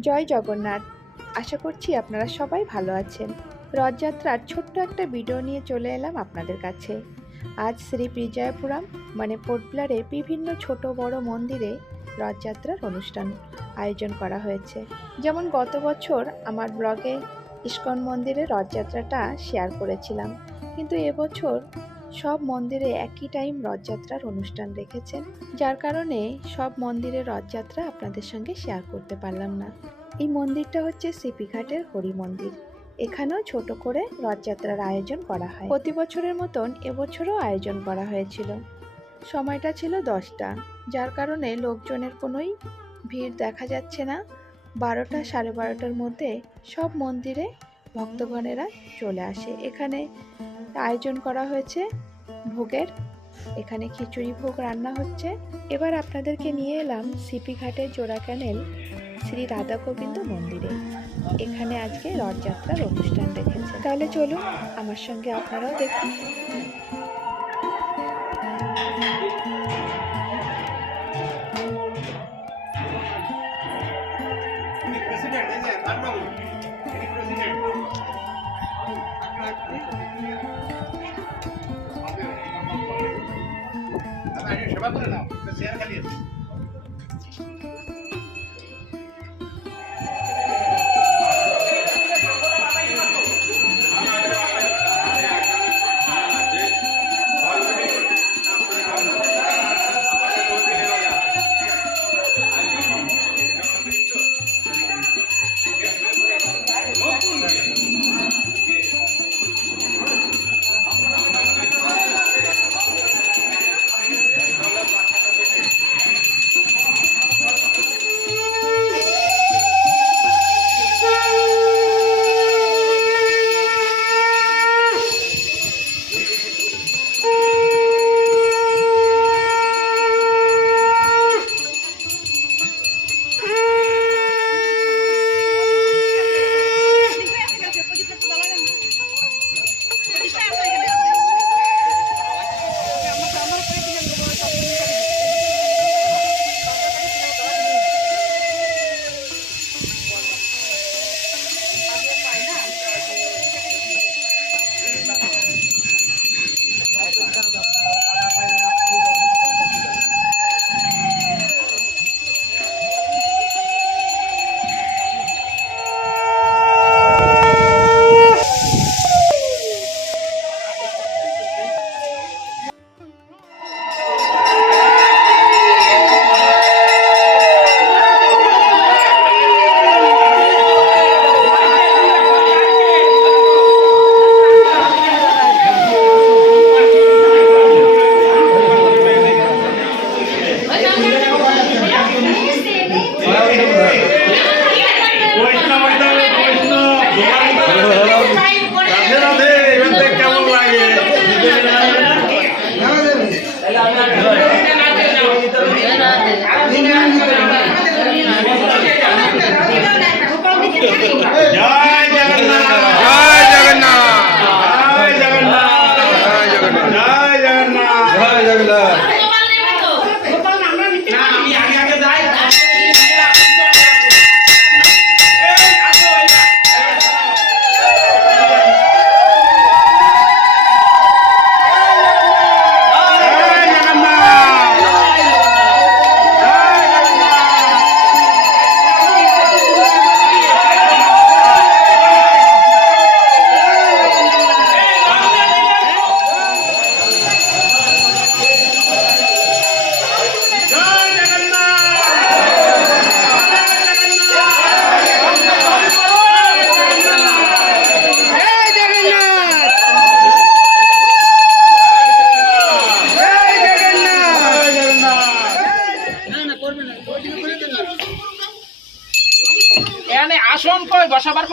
জয় জগন্নাথ। আশা করছি আপনারা সবাই ভালো আছেন। রথযাত্রার ছোট্ট একটা ভিডিও নিয়ে চলে এলাম আপনাদের কাছে। আজ শ্রী বিজয়পুরম মানে পোর্টব্লারে বিভিন্ন ছোট বড় মন্দিরে রথযাত্রার অনুষ্ঠান আয়োজন করা হয়েছে। যেমন গত বছর আমার ব্লগে ইস্কন মন্দিরে রথযাত্রাটা শেয়ার করেছিলাম। কিন্তু এবছর সব মন্দিরে একই টাইম রথযাত্রার অনুষ্ঠান রেখেছেন, যার কারণে সব মন্দিরের রথযাত্রা আপনাদের সঙ্গে শেয়ার করতে পারলাম না। এই মন্দিরটা হচ্ছে সিপিঘাটের হরি মন্দির। এখানেও ছোট করে রথযাত্রার আয়োজন করা হয়। প্রতি বছরের মতন এবছরও আয়োজন করা হয়েছিল। সময়টা ছিল দশটা, যার কারণে লোকজনের কোনোই ভিড় দেখা যাচ্ছে না। বারোটা সাড়ে বারোটার মধ্যে সব মন্দিরে ভক্তগণেরা চলে আসে। এখানে আয়োজন করা হয়েছে ভোগের? এখানে খিচুড়ি ভোগ রান্না হচ্ছে। এবার আপনাদেরকে নিয়ে এলাম সিপিঘাটের জোড়া ক্যানেল শ্রী রাধা গোবিন্দ মন্দিরে। এখানে আজকে রথযাত্রার অনুষ্ঠান দেখেছে তাহলে চলুন আমার সঙ্গে আপনারাও দেখুন। Vai, não, Você é era.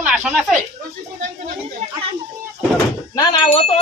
আসন আছে না না ও তো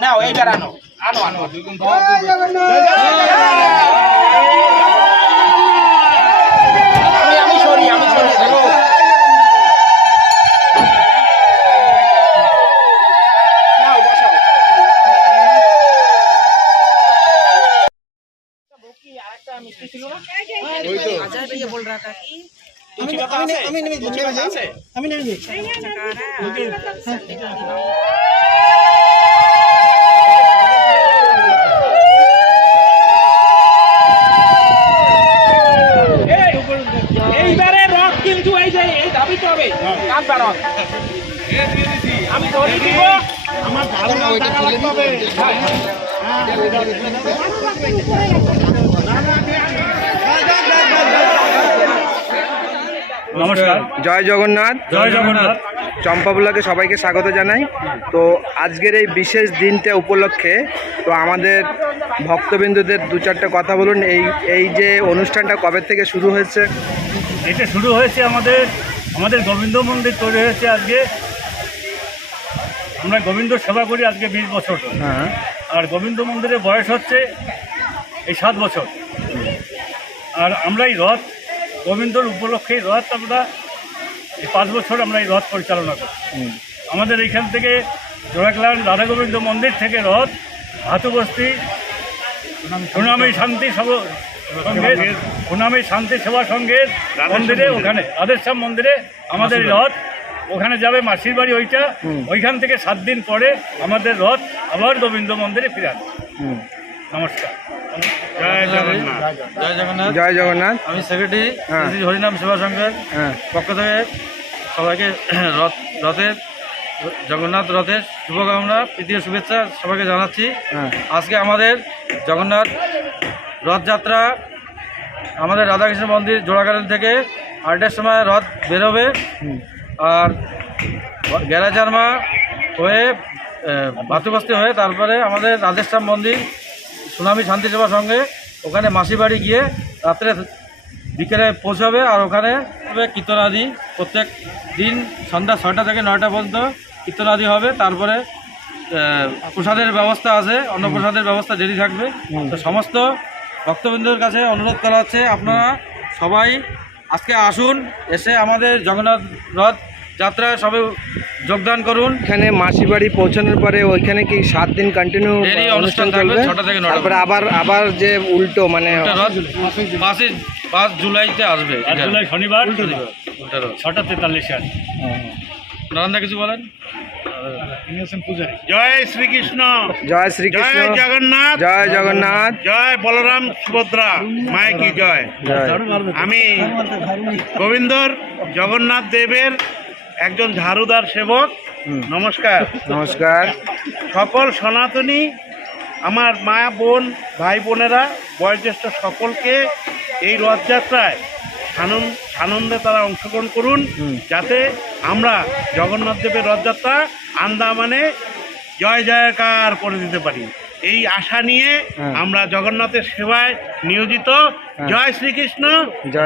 নাও এইবার আনো আনো আনো আমি আমি সরি আমি সরি নাও বসাও কি আরেকটা মিষ্টি ছিল না ওই তো লুচি কথা আছে আমি নেমে আমি নেমে এইবারে রথ কিন্তু এই যে এই দাবিতে হবে। কাঁদবা রথ আমি ধরে দিব আমার ভালো টাকা লাগতে হবে। নমস্কার। জয় জগন্নাথ। জয় জগন্নাথ। চম্পাবুলাকে সবাইকে স্বাগত জানাই। তো আজকের এই বিশেষ দিনটা উপলক্ষে তো আমাদের ভক্তবিন্দুদের দু চারটে কথা বলুন। এই এই যে অনুষ্ঠানটা কবে থেকে শুরু হয়েছে? এটা শুরু হয়েছে আমাদের আমাদের গোবিন্দ মন্দির তৈরি হয়েছে আজকে। আমরা গোবিন্দ সেবা করি আজকে বিশ বছর। হ্যাঁ। আর গোবিন্দ মন্দিরের বয়স হচ্ছে এই সাত বছর। আর আমরা এই রথ গোবিন্দর উপলক্ষে এই রথ আমরা এই পাঁচ বছর আমরা এই রথ পরিচালনা করি। আমাদের এইখান থেকে জোড়াকলান রাধা গোবিন্দ মন্দির থেকে রথ হাতুবস্তি সুনামী শান্তি সব সঙ্গের সুনামী শান্তি সেবা সঙ্গের মন্দিরে ওখানে রাধেশ্যাম মন্দিরে আমাদের রথ। ওখানে যাবে মাসির বাড়ি ওইটা। ওইখান থেকে সাত দিন পরে আমাদের রথ আবার গোবিন্দ মন্দিরে ফিরে আসবে। হুম। নমস্কার। জয় জগন্নাথ। জয় জগন্নাথ। জয় জগন্নাথ। আমি সেক্রেটারি হ্যাঁ। শ্রী হরিনাম সেবা সংঘের হ্যাঁ। পক্ষ থেকে সবাইকে রথ রথের জগন্নাথ রথের শুভকামনা তৃতীয় শুভেচ্ছা সবাইকে জানাচ্ছি। হ্যাঁ। আজকে আমাদের জগন্নাথ রথযাত্রা আমাদের রাধাকৃষ্ণ মন্দির জোড়াগাড়ি থেকে আটটার সময় রথ বেরোবে। আর গ্যারাজারমা হয়ে বাতুবস্তি হয়ে তারপরে আমাদের রাধেশ্যাম মন্দির সুনামি শান্তি সেবা সঙ্গে ওখানে মাসি বাড়ি গিয়ে রাত্রে বিকেলে পৌঁছাবে আর ওখানে কীর্তনাদি। প্রত্যেক দিন সন্ধ্যা ছয়টা থেকে নয়টা পর্যন্ত কীর্তনাদি হবে। তারপরে প্রসাদের ব্যবস্থা আছে অন্নপ্রসাদের ব্যবস্থা জারি থাকবে। তো সমস্ত ভক্তবৃন্দের কাছে অনুরোধ করা হচ্ছে আপনারা সবাই আজকে আসুন এসে আমাদের জগন্নাথ রথ যাত্রায় সবে যোগদান করুন। এখানে মাসি বাড়ি পৌঁছানোর পরে ওইখানে কি সাত দিন কন্টিনিউ অনুষ্ঠান থাকবে, চলবে? ছটা থেকে নটা তারপরে আবার আবার যে উল্টো মানে পাঁচই পাঁচ জুলাইতে আসবে। আর জুলাই শনিবার ছটা তেতাল্লিশে নারায়ণদা কিছু বলেন? জয় শ্রীকৃষ্ণ। জয় শ্রীকৃষ্ণ। জয় জগন্নাথ। জয় জগন্নাথ। জয় বলরাম সুভদ্রা। মায় কি জয়। আমি গোবিন্দর জগন্নাথ দেবের একজন ঝাড়ুদার সেবক। নমস্কার। নমস্কার। সকল সনাতনী আমার মা বোন ভাই বোনেরা বয়োজ্যেষ্ঠ সকলকে এই রথযাত্রায় সানন- সানন্দে তারা অংশগ্রহণ করুন। যাতে আমরা জগন্নাথ দেবের রথযাত্রা আন্দামানে জয় জয়কার করে দিতে পারি। এই আশা নিয়ে হ্যাঁ। আমরা জগন্নাথের সেবায় নিয়োজিত। জয় শ্রীকৃষ্ণ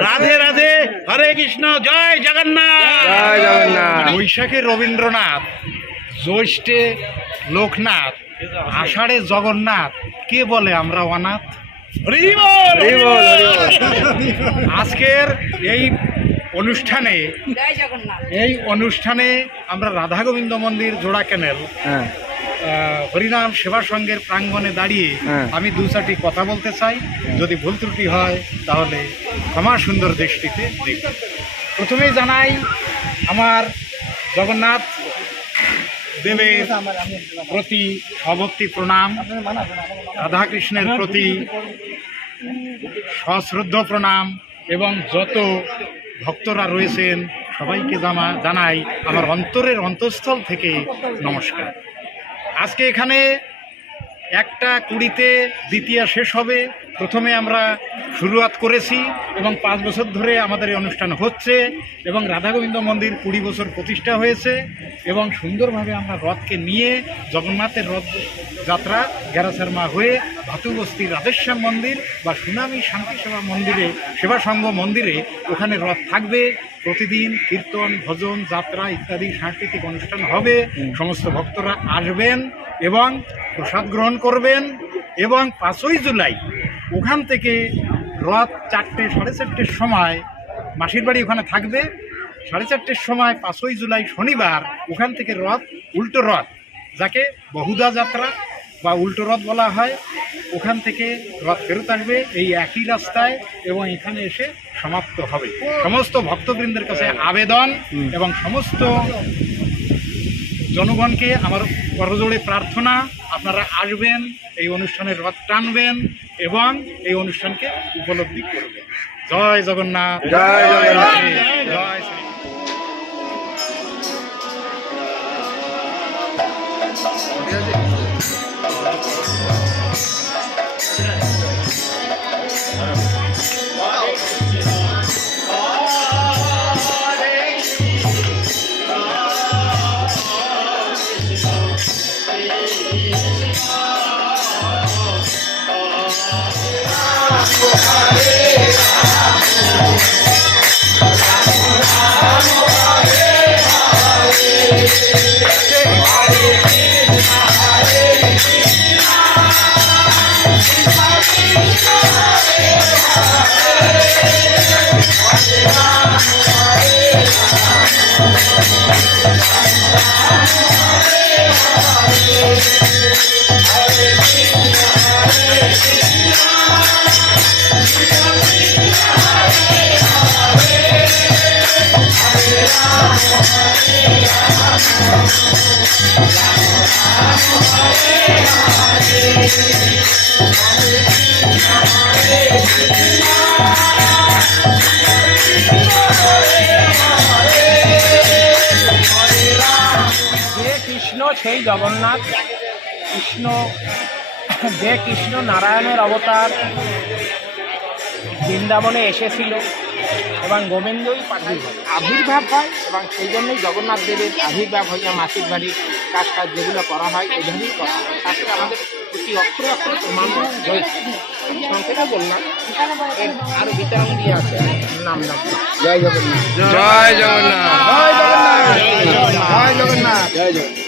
রাধে রাধে হরে কৃষ্ণ জয় জগন্নাথ। জয় জগন্নাথ। বৈশাখে রবীন্দ্রনাথ জ্যৈষ্ঠে লোকনাথ আষাঢ়ে জগন্নাথ। কে বলে আমরা অনাথ। আজকের এই অনুষ্ঠানে এই অনুষ্ঠানে আমরা রাধা গোবিন্দ মন্দির জোড়া ক্যানেল। হ্যাঁ। হরিনাম সেবা সংঘের প্রাঙ্গণে দাঁড়িয়ে হ্যাঁ। আমি দু চারটি কথা বলতে চাই। যদি ভুল ত্রুটি হয় তাহলে ক্ষমা সুন্দর দৃষ্টিতে দেখব প্রথমেই জানাই আমার জগন্নাথ দেবের প্রতি অভক্তি প্রণাম রাধাকৃষ্ণের প্রতি সশ্রদ্ধ প্রণাম এবং যত ভক্তরা রয়েছেন সবাইকে জামা জানাই আমার অন্তরের অন্তঃস্থল থেকে নমস্কার। আজকে এখানে একটা কুড়িতে দ্বিতীয় শেষ হবে। প্রথমে আমরা শুরুয়াত করেছি এবং পাঁচ বছর ধরে আমাদের এই অনুষ্ঠান হচ্ছে এবং রাধাগোবিন্দ মন্দির কুড়ি বছর প্রতিষ্ঠা হয়েছে এবং সুন্দরভাবে আমরা রথকে নিয়ে জগন্নাথের রথ যাত্রা, গ্যারাসারমা হয়ে ভাতুবস্তি রাধেশ্যাম মন্দির বা সুনামি শান্তি সেবা মন্দিরে, সেবা সংঘ মন্দিরে ওখানে রথ থাকবে। প্রতিদিন কীর্তন, ভজন, যাত্রা ইত্যাদি সাংস্কৃতিক অনুষ্ঠান হবে। সমস্ত ভক্তরা আসবেন। এবং প্রসাদ গ্রহণ করবেন এবং পাঁচই জুলাই ওখান থেকে রথ চারটে সাড়ে চারটের সময় মাসির বাড়ি ওখানে থাকবে। সাড়ে চারটের সময় পাঁচই জুলাই শনিবার ওখান থেকে রথ উল্টো রথ যাকে বহুদা যাত্রা বা উল্টো রথ বলা হয় ওখান থেকে রথ ফেরত আসবে এই একই রাস্তায় এবং এখানে এসে সমাপ্ত হবে। সমস্ত ভক্তবৃন্দের কাছে আবেদন এবং সমস্ত জনগণকে আমার করজোড়ে প্রার্থনা আপনারা আসবেন এই অনুষ্ঠানের রথ টানবেন এবং এই অনুষ্ঠানকে উপলব্ধি করবেন জয় জগন্নাথ জয় জগন্নাথ। জয় জগন্নাথ কৃষ্ণ যে কৃষ্ণ নারায়ণের অবতার বৃন্দাবনে এসেছিল এবং গোবিন্দই প্রাদুর্ভাব আবির্ভাব হয় এবং সেই জন্যই জগন্নাথ দেবের আবির্ভাব হইয়া মাসির বাড়ির কাজ কাজ যেগুলো করা হয় এইভাবেই করা হয়। শাস্ত্রে আমাদের প্রতি অক্ষরে অক্ষরে প্রমাণ রয়েছে। বললাম এর আরও বিতরণ দিয়ে আছে নাম নাম জয় জগন্নাথ। জয় জগন্নাথ। জয় জগন্নাথ। জয় জগন্নাথ। জয় জগন্নাথ।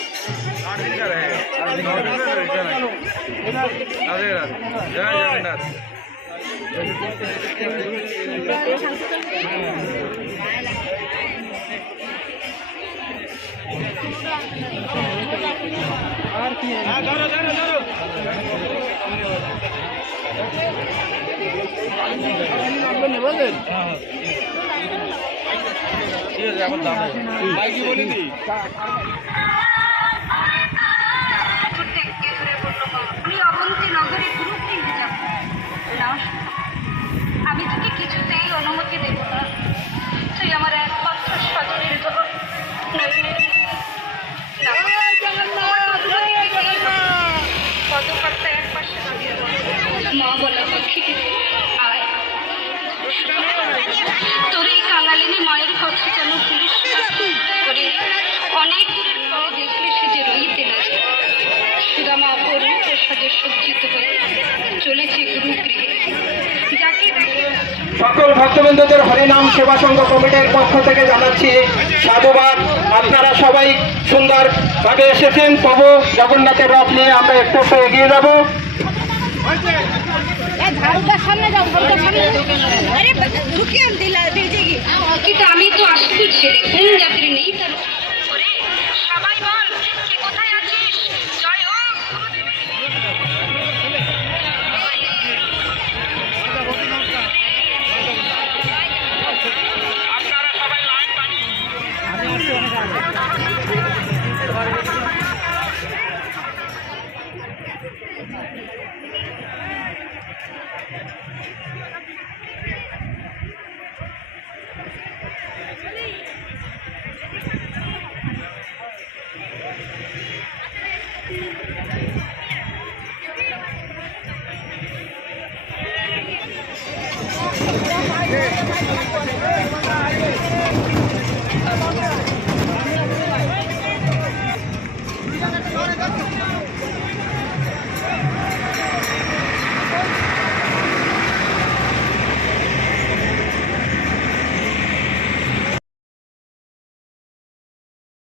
ঠিক আছে এখন দাম বাইকি বলে সজ্জিত হয়ে চলেছে যাকে সকল ভক্তবৃন্দদের হরিনাম সেবা সংঘ কমিটির পক্ষ থেকে জানাচ্ছি সাধুবাদ। আপনারা সবাই সুন্দর ভাবে এসেছেন। প্রভু জগন্নাথের রথ নিয়ে আমরা একটু একটু এগিয়ে যাব। আমি তো কোন যাত্রী নেই তার Hey!